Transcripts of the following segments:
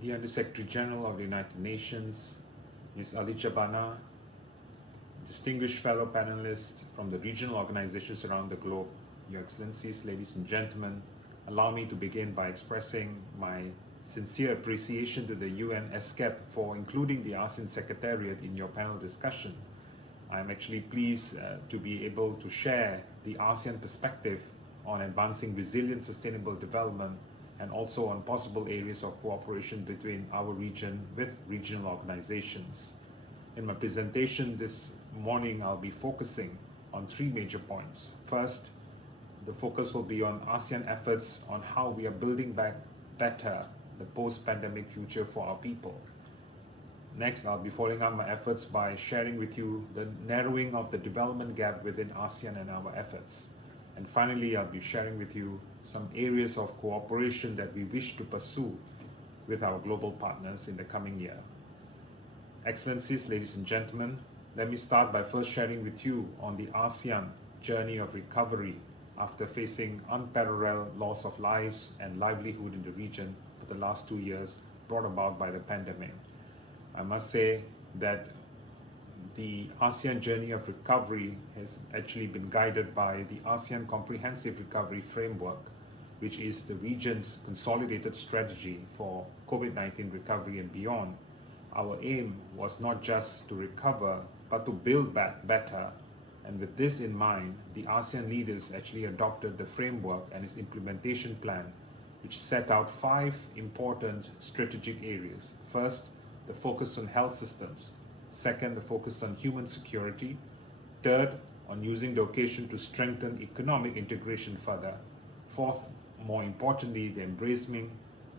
the Under-Secretary General of the United Nations, Ms. Ali Chabana, distinguished fellow panelists from the regional organizations around the globe, Your Excellencies, ladies and gentlemen, allow me to begin by expressing my sincere appreciation to the UN ESCAP for including the ASEAN Secretariat in your panel discussion. I'm actually pleased to be able to share the ASEAN perspective on advancing resilient sustainable development and also on possible areas of cooperation between our region with regional organizations. In my presentation this morning, I'll be focusing on three major points. First, the focus will be on ASEAN efforts on how we are building back better the post-pandemic future for our people. Next, I'll be following up my efforts by sharing with you the narrowing of the development gap within ASEAN and our efforts. And finally, I'll be sharing with you some areas of cooperation that we wish to pursue with our global partners in the coming year. Excellencies, ladies and gentlemen, let me start by first sharing with you on the ASEAN journey of recovery after facing unparalleled loss of lives and livelihood in the region for the last 2 years brought about by the pandemic. I must say that the ASEAN journey of recovery has actually been guided by the ASEAN Comprehensive Recovery Framework, which is the region's consolidated strategy for COVID-19 recovery and beyond. Our aim was not just to recover, but to build back better. And with this in mind, the ASEAN leaders actually adopted the framework and its implementation plan, which set out 5 important strategic areas. First, the focus on health systems. Second, the focus on human security. Third, on using the occasion to strengthen economic integration further. Fourth, more importantly, the embracing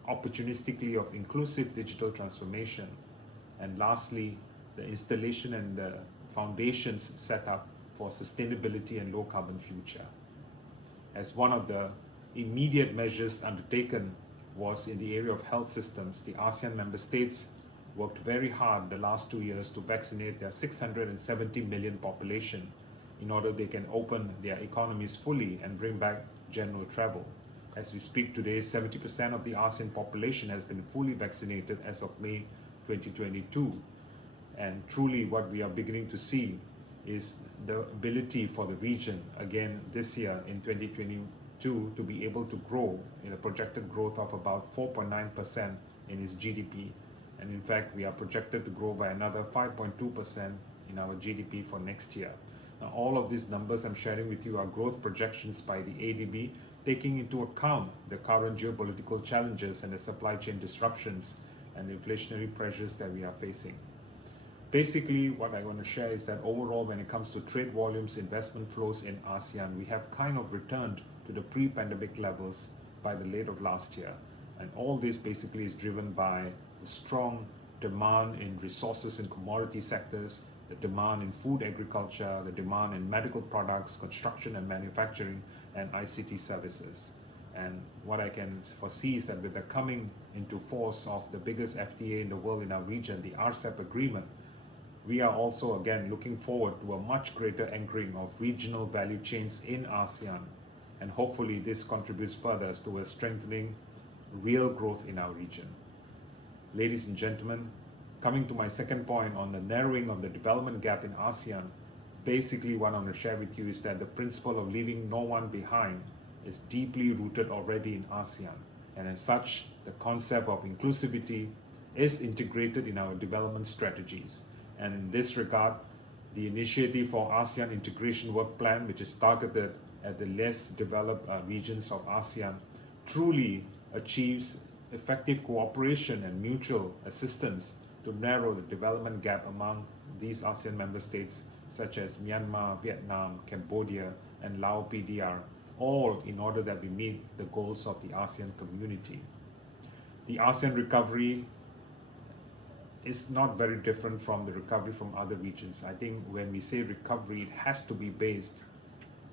opportunistically of inclusive digital transformation. And lastly, the installation and the foundations set up for sustainability and low carbon future. As one of the immediate measures undertaken was in the area of health systems, the ASEAN member states worked very hard the last 2 years to vaccinate their 670 million population in order they can open their economies fully and bring back general travel. As we speak today, 70% of the ASEAN population has been fully vaccinated as of May 2022. And truly what we are beginning to see is the ability for the region again this year in 2022 to be able to grow in a projected growth of about 4.9% in its GDP. And in fact, we are projected to grow by another 5.2% in our GDP for next year. Now, all of these numbers I'm sharing with you are growth projections by the ADB, taking into account the current geopolitical challenges and the supply chain disruptions and the inflationary pressures that we are facing. Basically, what I want to share is that overall, when it comes to trade volumes, investment flows in ASEAN, we have kind of returned to the pre-pandemic levels by the late of last year. And all this basically is driven by the strong demand in resources and commodity sectors, the demand in food agriculture, the demand in medical products, construction and manufacturing, and ICT services. And what I can foresee is that with the coming into force of the biggest FTA in the world in our region, the RCEP agreement, we are also again looking forward to a much greater anchoring of regional value chains in ASEAN. And hopefully this contributes further towards strengthening real growth in our region. Ladies and gentlemen, coming to my second point on the narrowing of the development gap in ASEAN, basically what I want to share with you is that the principle of leaving no one behind is deeply rooted already in ASEAN. And as such, the concept of inclusivity is integrated in our development strategies. And in this regard, the initiative for ASEAN Integration Work Plan, which is targeted at the less developed regions of ASEAN, truly achieves effective cooperation and mutual assistance to narrow the development gap among these ASEAN member states such as Myanmar, Vietnam, Cambodia, and Laos PDR, all in order that we meet the goals of the ASEAN community. The ASEAN recovery is not very different from the recovery from other regions. I think when we say recovery, it has to be based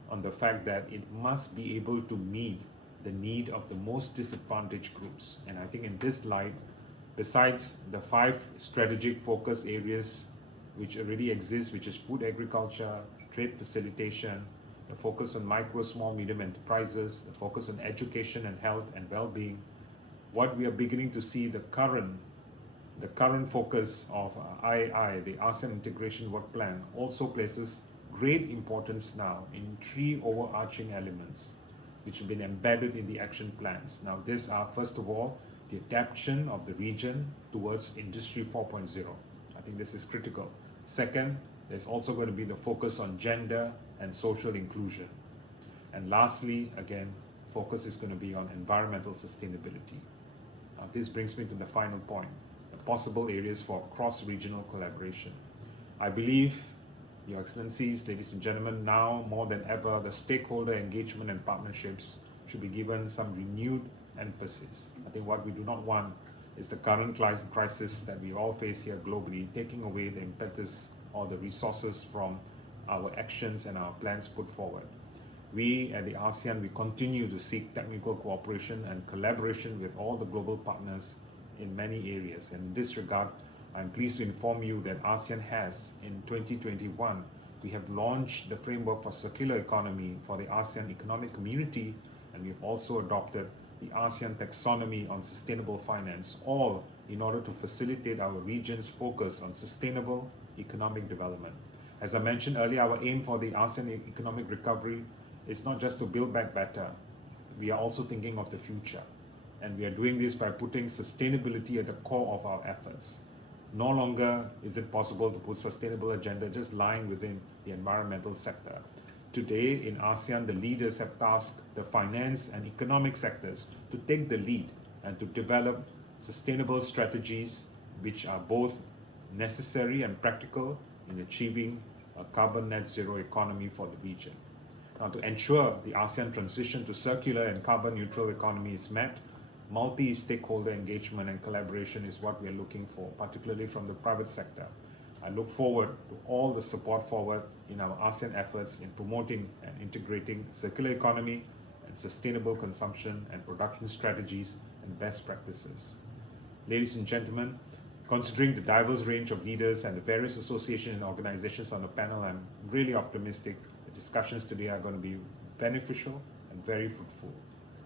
on the fact that it must be able to meet the need of the most disadvantaged groups. And I think in this light, besides the 5 strategic focus areas which already exist, which is food agriculture, trade facilitation, the focus on micro, small, medium enterprises, the focus on education and health and well-being, what we are beginning to see the current focus of II, the ASEAN Integration Work Plan, also places great importance now in three overarching elements which have been embedded in the action plans. Now, these are, first of all, the adaptation of the region towards Industry 4.0. I think this is critical. Second, there's also going to be the focus on gender and social inclusion. And lastly, again, focus is going to be on environmental sustainability. Now, this brings me to the final point, the possible areas for cross-regional collaboration. I believe, Your Excellencies, ladies and gentlemen, now more than ever, the stakeholder engagement and partnerships should be given some renewed emphasis. I think what we do not want is the current crisis that we all face here globally, taking away the impetus or the resources from our actions and our plans put forward. We at the ASEAN, we continue to seek technical cooperation and collaboration with all the global partners in many areas. And in this regard, I'm pleased to inform you that ASEAN has, in 2021, we have launched the framework for circular economy for the ASEAN Economic Community, and we've also adopted the ASEAN Taxonomy on Sustainable Finance, all in order to facilitate our region's focus on sustainable economic development. As I mentioned earlier, our aim for the ASEAN economic recovery is not just to build back better, we are also thinking of the future. And we are doing this by putting sustainability at the core of our efforts. No longer is it possible to put sustainable agenda just lying within the environmental sector. Today in ASEAN, the leaders have tasked the finance and economic sectors to take the lead and to develop sustainable strategies which are both necessary and practical in achieving a carbon net zero economy for the region. Now, to ensure the ASEAN transition to circular and carbon neutral economy is met, multi-stakeholder engagement and collaboration is what we are looking for, particularly from the private sector. I look forward to all the support forward in our ASEAN efforts in promoting and integrating circular economy and sustainable consumption and production strategies and best practices. Ladies and gentlemen, considering the diverse range of leaders and the various associations and organizations on the panel, I'm really optimistic the discussions today are going to be beneficial and very fruitful.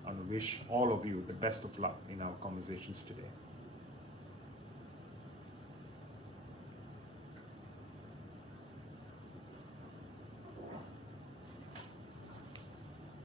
I wish all of you the best of luck in our conversations today.